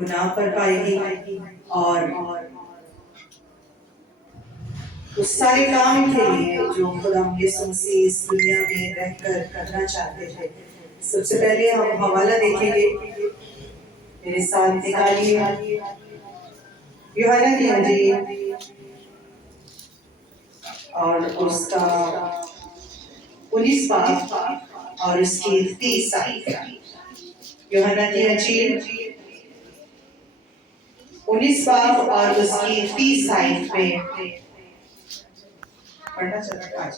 گناہ پر پائے گی اور اس سارے کام کے لیے جو خدا یسوع مسیح اس دنیا میں رہ کر کرنا چاہتے تھے۔ سب سے پہلے ہم حوالہ دیکھیں گے، میرے ساتھ نکالیے یوحنا کی انجیل اور اس کا 19 باب اور اس کی 30 آیت۔ یوحنا کی انجیل 19 باب اور اس کی 30 آیت میں پڑھنا چاہتا ہے۔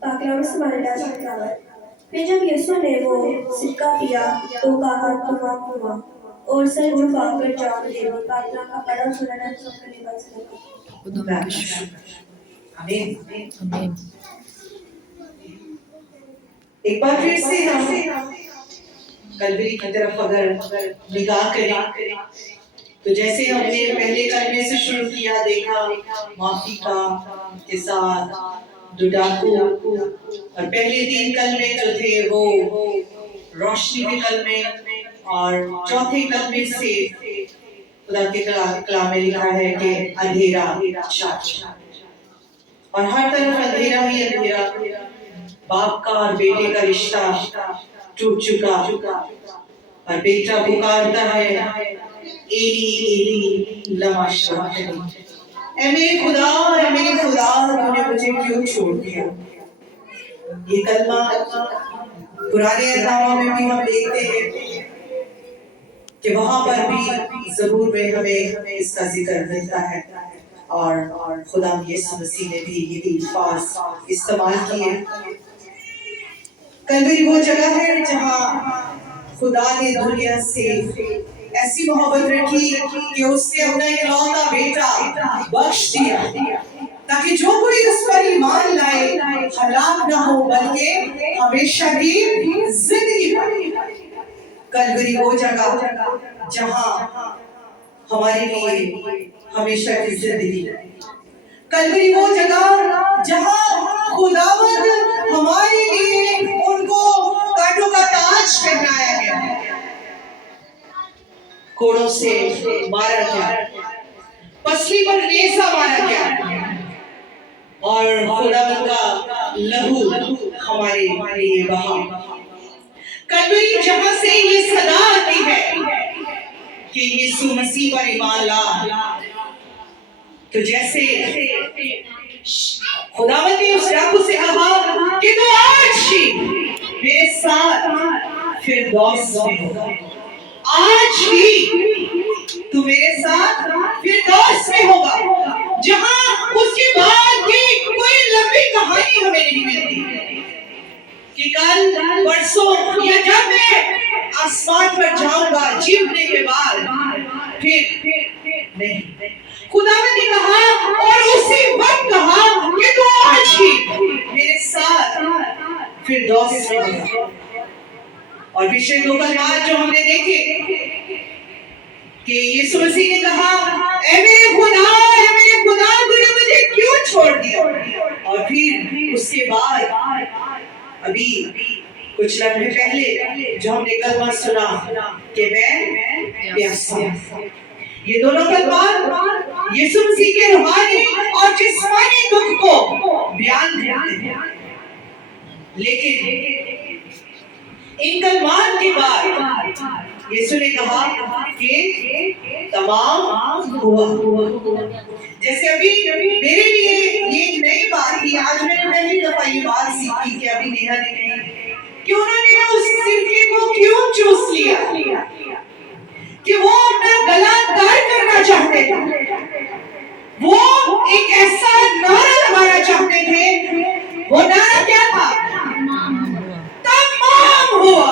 پاکلام سے مالدہ سکھاوت۔ پھر جب یسوع نے وہ سکہ پیا تو کہا تمام ہوا، اور سر جھکا کر جواب دے دی، پاکلام کا پڑھا سننا سب کا لباس لگا۔ خدا کا شکر۔ آمین۔ ایک بار پھر سے ہم کلوری کی طرف اگر نگاہ کریں تو جیسے ہم نے پہلے کلمے سے شروع کیا، دیکھا معافی کا احساس، دو ڈاکو، اور پہلے 3 کلمے جو تھے وہ روشنی کے کلمے، اور چوتھے کلمے سے خدا کے کلام میں لکھا ہے کہ اندھیرا چھا گیا، اور ہر طرف اندھیرا ہی اندھیرا۔ باپ کا اور بیٹے کا رشتہ ٹوٹ چکا، اور بیٹا پکارتا ہے ایلی ایلی لما شبقتنی، اے میرے خدا تو نے مجھے کیوں چھوڑ دیا۔ یہ کلمہ پرانے احکام میں بھی ہم دیکھتے ہیں کہ وہاں پر بھی زبور میں ہمیں اس کا ذکر ملتا ہے، اور خدا یسوع مسیح نے بھی یہ الفاظ استعمال کیے۔ کلوری وہ جگہ ہے جہاں خدا نے دنیا سے ایسی محبت رکھی کہ اس نے اپنا اکلوتا بیٹا بخش دیا تاکہ جو کوئی اس پر ایمان لائے ہلاک نہ ہو بلکہ ہمیشہ کی زندگی پائے۔ کلوری وہ جگہ جہاں ہمارے لیے ہمیشہ کی زندگی، کلوری وہ جگہ جہاں خداوند ہمارے لیے ان کو کانٹوں کا تاج پہنایا گیا، کوڑوں سے مارا گیا، پسلی پر نیزہ مارا گیا، اور خداوند کا لہو ہمارے لیے بہا۔ کلوری جہاں سے یہ صدا آتی ہے کہ یسوع مسیح پر ایمان لا، تو جیسے خداوند نے اس ڈاکو سے کہا کہ تو آج ہی میرے ساتھ فردوس میں ہوگا، آج ہی تو میرے ساتھ فردوس میں ہوگا، جہاں اس کے بعد کی کوئی لمبی کہانی ہمیں نہیں ملتی کہ کل پرسوں یا جب میں آسمان پر جاؤں گا جیتنے کے بعد، پھر نہیں۔ خداوند نے کہا اور اسی وقت کہا کہ تو آج ہی میرے ساتھ فردوس میں ہوگا۔ اور پچھلے 2 کلمات جو ہم نے دیکھے کہ یسوع مسیح نے کہا اے میرے خدا تو نے مجھے کیوں چھوڑ دیا، اور پھر اس کے بعد ابھی کچھ لمحے پہلے جو ہم نے کلمہ سنا کہ میں پیاسا ہوں۔ یہ دونوں کلمات یسوع مسیح کے روحانی اور جسمانی دکھ کو بیان کرتے ہیں، لیکن ان کلمات کے بعد یسوع نے کہا کہ تمام ہوا۔ جیسے ابھی میرے لیے یہ ایک نئی بات تھی، آج میں نے پہلی دفعہ یہ بات سیکھی کہ ابھی نیہا نے کہی کہ انہوں نے اس سرکے کو کیوں چوس لیا، کہ وہ اپنا گلا تار کرنا چاہتے تھے، وہ ایک ایسا نعرہ لگانا چاہتے تھے، وہ نعرہ کیا تھا؟ تمام ہوا۔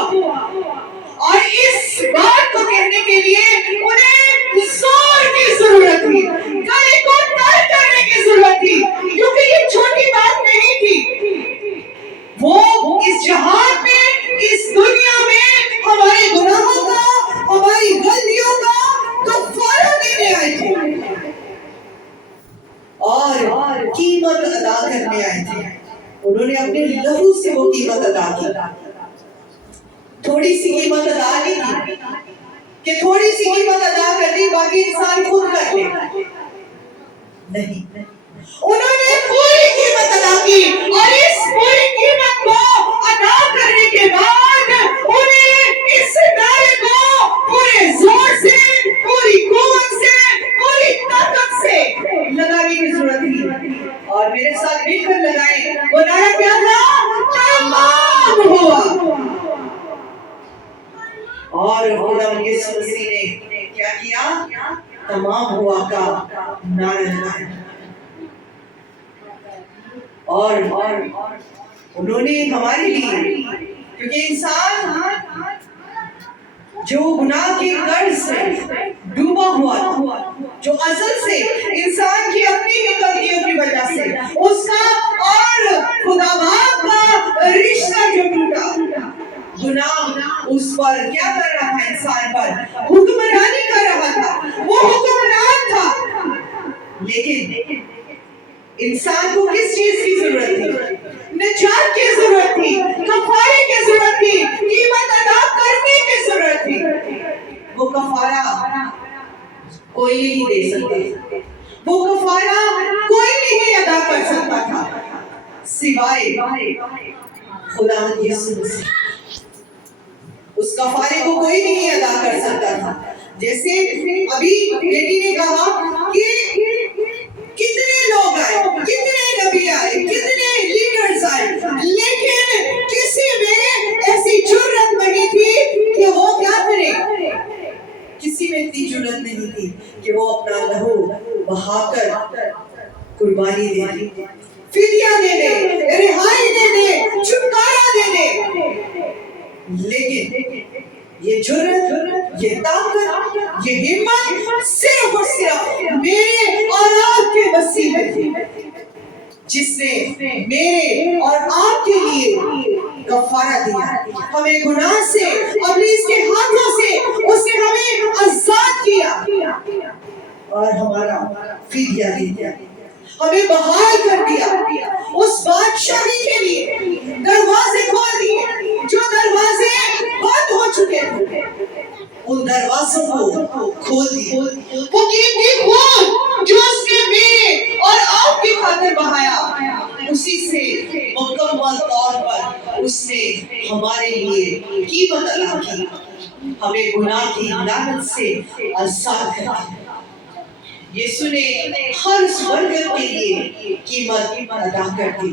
اور اس بات کو کہنے کے لیے انہیں زور کی ضرورت تھی، گلے کو تار کرنے کی ضرورت تھی، کیونکہ یہ چھوٹی بات نہیں تھی۔ وہ اس جہان میں، اس دنیا میں ہمارے گناہوں کا، ہماری غلطیوں کا کفارہ دینے آئے تھے، اور قیمت ادا کرنے آئے تھے. انہوں نے اپنے لہو سے وہ قیمت ادا کی. تھوڑی سی قیمت ادا نہیں کی کہ تھوڑی سی قیمت ادا کر دی باقی انسان خود کر لے. نہیں، انہوں نے پوری قیمت ادا کی اور اس پوری قیمت کو ادا کرنے کے بعد انہیں اس نعرے کو پورے زور سے، پوری قوت سے، پوری طاقت سے لگانے کی ضرورت تھی. اور میرے ساتھ مل کر لگائیں. وہ نعرہ کیا تھا؟ تمام ہوا. اور خدا یسوع مسیح نے کیا کیا؟ تمام ہوا کا نعرہ لگایا. اور انہوں نے ہمارے لیے، کیونکہ انسان جو گناہ کے قرض سے ڈوبا ہوا تھا، جو ازل سے انسان کی اپنی ہی غلطیوں کی وجہ سے اس کا اور خدا باپ کا رشتہ جو ٹوٹا، گناہ اس پر کیا کر رہا تھا؟ انسان پر حکمرانی کر رہا تھا. وہ حکمران تھا. لیکن انسان کو کس چیز کی ضرورت تھی؟ نجات کی ضرورت تھی، کفارے کی ضرورت تھی، قیمت ادا کرنے کی ضرورت تھی. وہ کفارہ کوئی نہیں دے سکتا، وہ کفارہ کوئی نہیں ادا کر سکتا تھا سوائے خدا یسوع مسیح. اس کفارے کو کوئی نہیں ادا کر سکتا تھا. جیسے ابھی بیٹی نے کہا کہ کتنے لوگ آئے، کتنے نبی آئے، کتنے لیڈرز آئے، لیکن کسی میں ایسی جرت نہیں تھی کہ وہ کیا کرے. کسی میں اتنی جرت نہیں تھی کہ وہ اپنا لہو بہا کر قربانی دے دے، فدیہ دے دے، رہائی دے دے، چھٹکارا دے دے. لیکن یہ جرت، یہ طاقت، یہ ہمت صرف اور صرف میرے اور آپ کے مسیح میں تھی، جس نے میرے اور آپ کے لیے کفارہ دیا. ہمیں گناہ سے، ابلیس کے ہاتھوں سے اس نے ہمیں آزاد کیا اور ہمارا فدیہ دیا، ہمیں بحال کر دیا. اس بادشاہی کے لیے دروازے کھول دیے. جو دروازے بند ہو چکے تھے ان دروازوں کو کھول دیے. وہ قیمتی خون جو اس نے میرے اور آپ کی خاطر بہایا، اسی سے مکمل طور پر اس نے ہمارے لیے قیمت ادا کی، ہمیں گناہ کی لعنت سے آزاد کر دیا. یسوع نے ہر اس برکت کے لیے قیمت ادا کر دی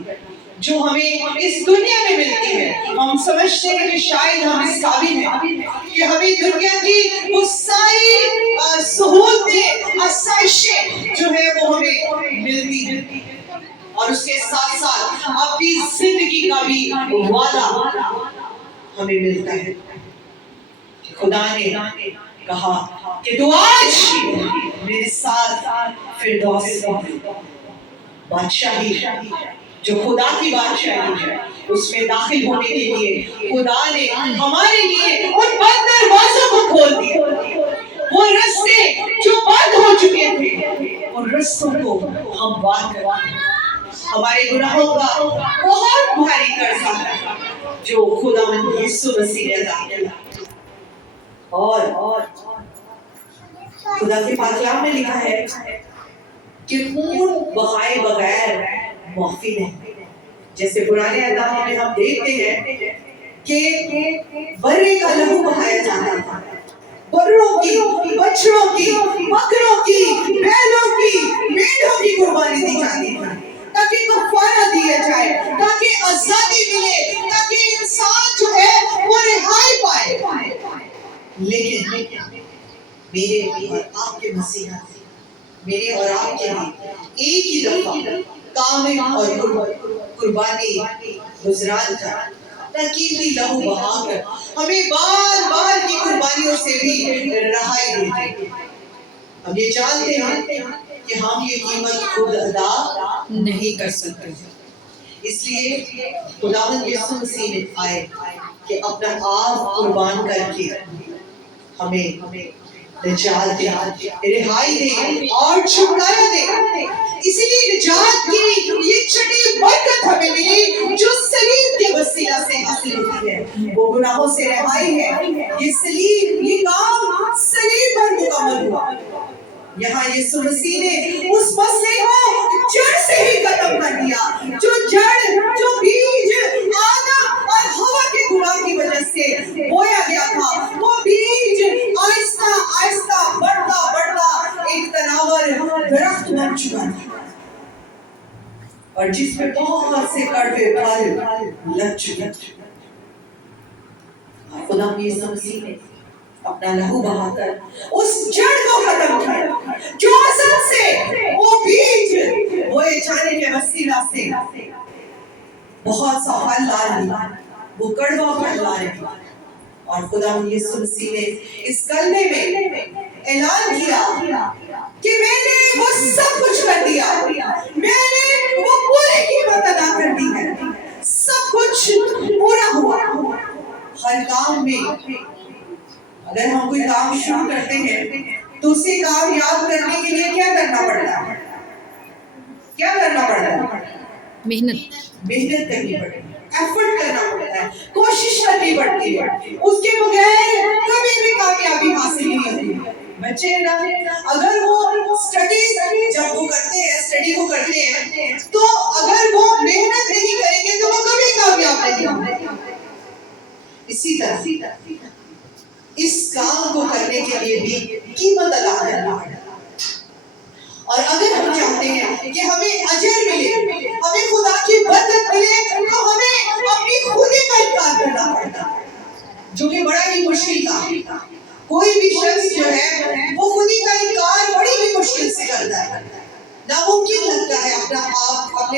جو ہمیں اس دنیا میں ملتی ہے. ہم سمجھتے ہیں کہ شاید ہم اس قابل ہیں کہ ہمیں دنیا کی وہ ساری سہولتیں، آسائشیں جو ہے وہ ہمیں ملتی ہیں، اور اس کے ساتھ ساتھ اپنی زندگی کا بھی وعدہ ہمیں ملتا ہے. خدا نے کہا کہ تو آج میرے ساتھ فردوس بادشاہی جو خدا کی بادشاہی ہے اس میں داخل ہونے کے لیے خدا نے ہمارے لیے ان بند دروازوں کو کھول دیا. وہ رستے جو بند ہو چکے تھے ان رستوں کو ہم بار کر ہمارے گناہوں کا بہت بھاری قرضہ ہے جو خدا یسوع مسیح نے ادا کیا. اور خدا کے پاک کلام میں لکھا ہے کہ خون بہائے بغیر معافی نہیں. جیسے پرانے عہد میں ہم دیکھتے ہیں کہ برے کا لہو بہایا جاتا تھا، بروں کی، بچڑوں کی، بکروں کی، بیلوں کی، میڑوں کی قربانی دی جاتی تھی تاکہ کفارہ دیا جائے، تاکہ آزادی ملے، تاکہ انسان جو ہے وہ رہائی پائے. لیکن میرے اور آپ کے مسیحا، میرے اور آپ کے لیے ایک ہی دفعہ کامل اور قربانی گزران کا تقیدی لہو بہا کر ہمیں بار بار کی قربانیوں سے بھی رہائی دیتی. ہم یہ جانتے ہیں کہ ہم یہ قیمت خود ادا نہیں کر سکتے، اس لیے خداوند یسوع مسیح نے آئے کہ اپنا آپ قربان کر کے ہمیں نجات دے, رہائی دے اور چھٹکارا دے. اسی لیے نجات کی یہ چھٹی برکت ہمیں ملی جو صلیب کے وسیلہ سے حاصل ہوتی ہے, وہ گناہوں سے رہائی ہے. یہ صلیب, یہ کام صلیب پر مکمل ہوا. یہاں یسوع مسیح نے اس مسئلے کو جڑ سے ہی ختم کر دیا. جو جڑ, جو بیج آدم اور ہوا کے گناہ کی وجہ سے بویا گیا تھا, وہ بیج آہستہ آہستہ بڑھتا بڑھتا ایک تناور درخت بن چکا تھا, اور جس میں بہت سے کڑوے پھل لگ چکے. خدا یسوع مسیح نے اپنا لہو بہا کر اس جڑ کو ختم کیا جو اصل سے وہ بیج بوئے جانے کے وسیلہ سے بہت سا پھل لا رہی, وہ کڑوا پھل لا رہی. اور خدا یسوع مسیح نے اس کلمے میں اعلان کیا کہ میں نے وہ سب کچھ کر دیا, میں نے وہ پوری قیمت ادا کر دی ہے, سب کچھ پورا ہوا. ہر کام میں اگر ہم کوئی کام شروع کرتے ہیں تو اسے کامیاب کرنے کے لیے کیا کرنا پڑتا ہے؟ کیا کرنا پڑتا ہے؟ محنت کرنی پڑتی ہے, ایفرٹ کرنا پڑتا ہے, کوشش کرنی پڑتی ہے. اس کے بغیر کبھی بھی کامیابی حاصل نہیں ہوتی. بچے نا, اگر وہ جب وہ کرتے ہیں, اسٹڈی کو کرتے ہیں, تو اگر وہ محنت نہیں کریں گے تو وہ کبھی کامیاب نہیں ہوں گے. اسی طرح اس کام کو کرنے کے لیے بھی قیمت ادا کرنا ہے. اور اگر ہم چاہتے ہیں کہ ہمیں اجر ملے, ہمیں خدا کی برکت ملے, تو ہمیں اپنی خودی کا انکار کرنا پڑتا ہے, جو کہ بڑا ہی مشکل تھا. کوئی بھی شخص جو ہے وہ خودی کا انکار بڑی ہی مشکل سے کرتا ہے. ناممکن لگتا ہے اپنے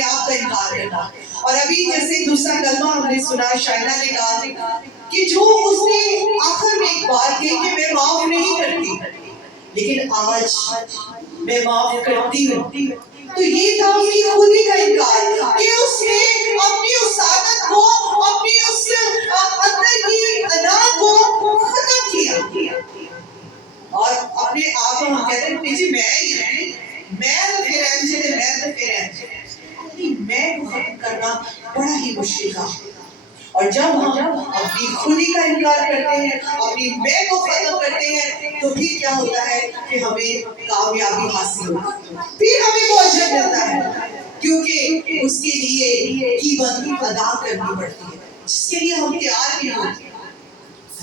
آپ کا انکار کرنا. اور ابھی جیسے دوسرا کلمہ ہم نے سنا, شائنہ نے کہا کہ جو اس نے آخر میں ایک بات کہی کہ میں معاف نہیں کرتی, لیکن آج میں معاف کرتی ہوں. تو یہ تھا اس کی خودی کا انکار کہ اس نے اپنی اس عادت کو, اپنی اس اندر کی انا کو ختم کیا, اور اپنے آپ کو ہم کہتے ہیں جی میں تو میں کو ختم کرنا بڑا ہی مشکل تھا. اور جب ہم اپنی خودی کا انکار کرتے ہیں, اپنی میں کو ختم کرتے ہیں, تو پھر کیا ہوتا ہے کہ ہمیں کامیابی حاصل ہوتی ہے, پھر ہمیں وہ اجر ملتا ہے, کیونکہ اس کے لیے قیمت ادا کرنی پڑتی ہے, جس کے لیے ہم تیار بھی ہوتے ہیں.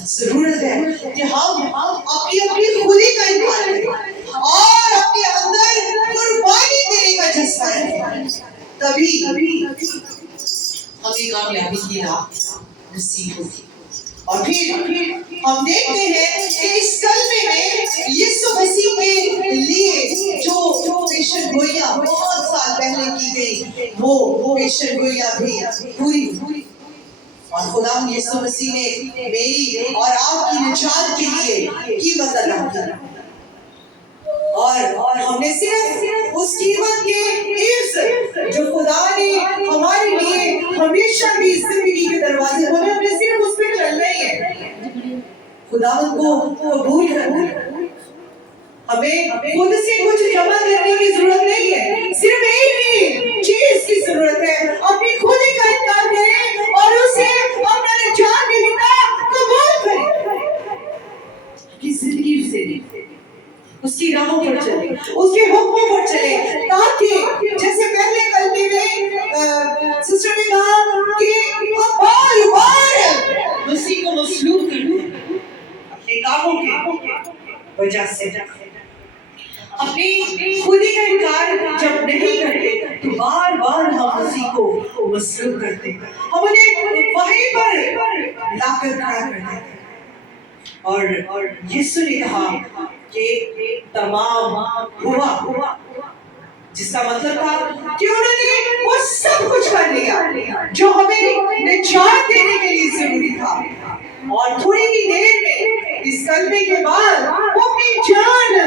ضرورت ہے کہ ہم اپنی خودی کا انکار کریں اور اپنے اندر قربانی دینے کا جذبہ رکھیں, تبھی ہمیں کامیابی کی راہ نصیب ہوگی. اور پھر ہم دیکھتے ہیں کہ اس کلمے میں یسوع مسیح کے لیے جو پیشن گوئیاں بہت سال پہلے کی گئی, وہ پیشن گوئیاں بھی پوری ہوئی. اور خدا یسوع مسیح نے میری اور آپ کی نجات کے لیے قیمت ادا کی, اور ہم نے صرف اس قیمت کے عوض جو خدا نے ہمارے لیے ہمیشہ بھی زندگی کے دروازے کھولے, ہم نے صرف اس پہ چلنا ہی ہے, خدا کو قبول کرنا ہے. ہمیں خود سے کچھ جمع کرنے کی ضرورت نہیں ہے, صرف ایک ہی چیز کی ضرورت ہے, اپنی خودی کا انکار کریں اور اسے اپنا نجات دیتا قبول کریں. اپنی زندگی سے اس کی راہوں پر چلے, اس کے حکموں پر چلے, تاکہ جیسے پہلے کلمے میں سسٹر نے کہا کہ ہم بار بار مسیح کو مسلوب کرتے ہیں اپنے کاموں کے وجہ سے. اپنی خودی کا انکار جب نہیں کرتے تو بار بار ہم مسیح کو مسلوب کرتے, ہم انہیں وہیں پر لا کر کھڑا کرتے ہیں. اور یسوع نے کہا کہ تمام ہوا, جس کا مطلب تھا کہ انہوں نے وہ سب کچھ کر لیا جو ہمیں نجات دینے کے لیے ضروری تھا. اور تھوڑی ہی دیر میں اس کلمے کے بعد وہ اپنی جان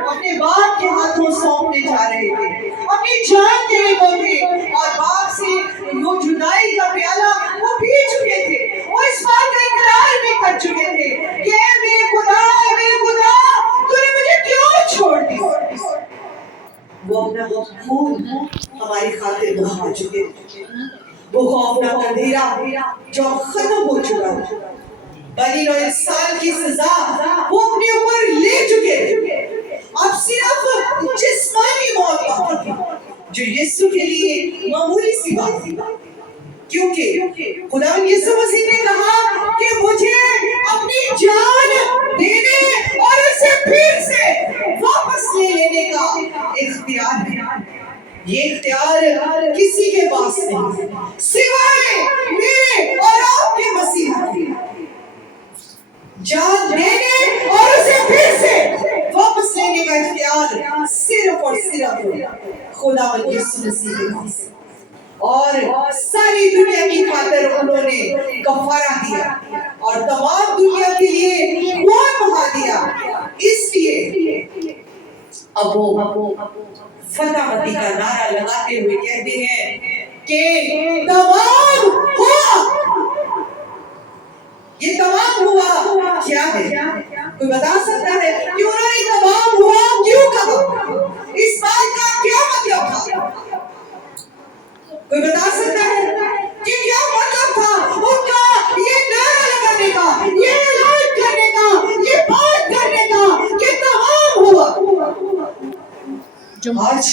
اپنے باپ کے ہاتھوں سونپنے جا رہے تھے, اپنی جان دینے کو تھے, اور باپ سے وہ جدائی کا پیالہ وہ پی چکے تھے, وہ اس بات کا اقرار بھی کر چکے تھے کہ اے میرے خدا تو چکے، وہ خوفناک اندھیرا جو ختم ہو چکا تھا، بنی نوع انسان کی سزا وہ اپنے اوپر لے چکے تھے، اب صرف جسمانی موت باقی تھی جو یسوع کے لیے معمولی سی بات تھی، کیونکہ خدا یسوع مسیح نے کہا کہ مجھے اپنی جان دینے اور اسے پھر سے واپس لے لینے کا اختیار ہے۔ یہ اختیار کسی کے پاس نہیں سوائے میرے اور آپ کے مسیح کے۔ جان دینے اور اسے پھر سے واپس لینے کا اختیار صرف اور صرف خدا یسوع مسیح کے پاس ہے، اور ساری دنیا کی خاطر انہوں نے کفارہ دیا اور تمام دنیا کے لیے خون بہا دیا، اس لیے اب وہ فتح متی کا نعرہ لگاتے ہوئے کہتے ہیں کہ تمام ہوا۔ یہ تمام ہوا کیا ہے؟ کوئی بتا سکتا ہے کہ انہوں نے تمام ہوا کیوں کہا؟ اس بات کا کیا مطلب تھا؟ کوئی بتا سکتا ہے کہ کیا مطلب تھا ان کا یہ نعرہ لگانے کا، یہ اعلان کرنے کا، یہ بات کرنے کا کہ تمام ہوا؟ آج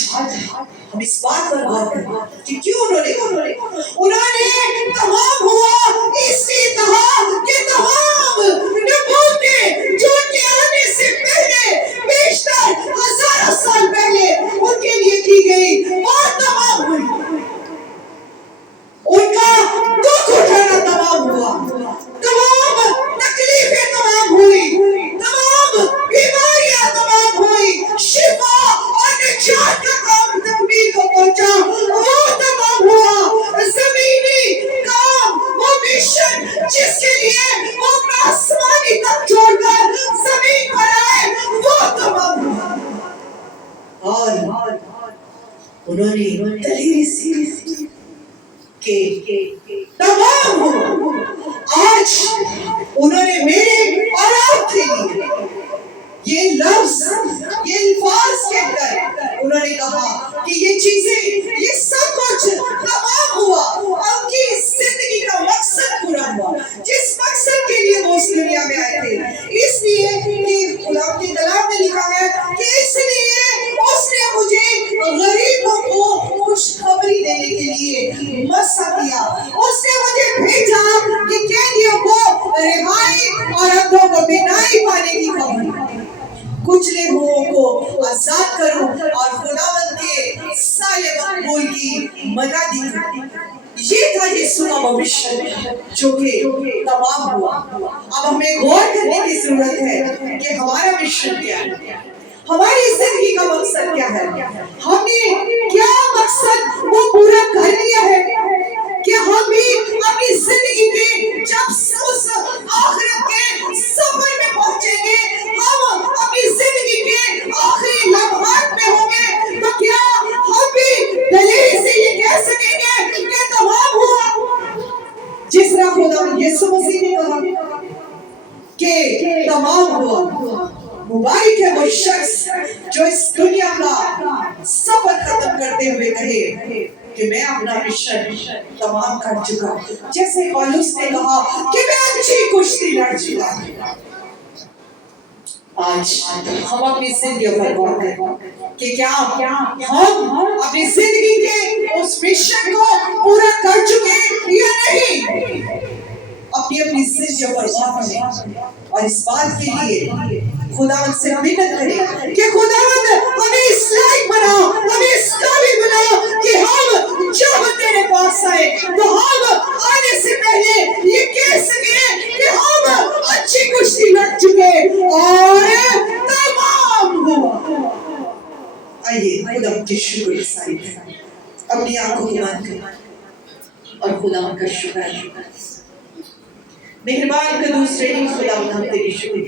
ہم اس بات پر غور کریں کہ کیوں انہوں نے تمام ہوا اس لیے کہا کہ تمام نبوتیں جو ان کے آنے سے پہلے بیشتر ہزاروں سال پہلے ان کے لیے کی گئی وہ تمام ہوئی، ان کا دکھ اٹھانا تمام ہوا، تمام تکلیفیں تمام ہوئی، تمام بیماریاں تمام ہوئی، شفا اور نجات کا کام تکمیل کو پہنچا وہ تمام ہوا، زمینی کام وہ مشن جس کے لیے وہ اپنا آسمانی تخت چھوڑ کر زمین پر آئے وہ تمام ہوا، اور انہوں نے دلیری سی کہ تمام ہو۔ آج انہوں نے میرے اور آپ کے لیے یہ لفظ، یہ الفاظ کہہ کر انہوں نے کہا کہ یہ چیزیں، یہ سب کچھ تمام ہوا، ان کی زندگی کا مقصد پورا ہوا جس مقصد کے لیے وہ اس دنیا میں آئے تھے، اس لیے کہ خدا کے کلام میں لکھا ہے کہ اس لیے اس نے مجھے غریبوں کو خوشخبری دینے کے لیے مسا کیا، اس نے مجھے بھیجا کہ قیدیوں کو رہائی اور اندھوں کو بینائی پانے کی خبر، کچلے ہوئوں کو آزاد کروں اور خداوند کے سایہ مقبول کی منادی کروں۔ یہ تھا یسوع کا وہ مشن جو کہ تمام ہوا۔ اب ہمیں غور کرنے کی ضرورت ہے کہ ہمارا مشن کیا ہے، ہماری زندگی کا مقصد کیا ہے، ہم نے کیا مقصد وہ پورا کر لیا ہے کہ ہم بھی اپنی زندگی میں جب اس آخرت کے سفر میں پہنچیں گے، ہم اپنی زندگی کے آخری لمحات میں ہوں گے، تو کیا ہم بھی دلیری سے یہ کہہ سکیں گے کہ تمام ہوا؟ جس طرح خدا یسوع مسیح نے کہا کہ تمام ہوا، مبارک ہے وہ شخص جو اس دنیا کا سفر ختم کرتے ہوئے کہے کہ میں اپنا مشن تمام کر چکا، جیسے پولس نے کہا کہ میں اچھی کشتی لڑ چکا۔ آج ہم اپنی زندگی پر غور کریں کہ کیا ہم اپنی زندگی کے اس مشن کو پورا کر چکے یا نہیں؟ اپنی زندگی پر غور کریں اور اس بات کے لیے خداوند سے منت کریں کہ خداوند ہمیں اس لائق بنا، ہمیں اس قابل بنا کہ ہم جب تیرے پاس آئے تو ہم آنے سے پہلے یہ کہہ سکیں کہ ہم اچھی کشتی لڑ چکے اور تمام ہوا۔ آئیے خدا کی شکر گزاری کریں، اپنی آنکھوں کو بند کریں اور خدا کا شکر۔ مہربان قدوس رحیم خدا ہم تیری شکر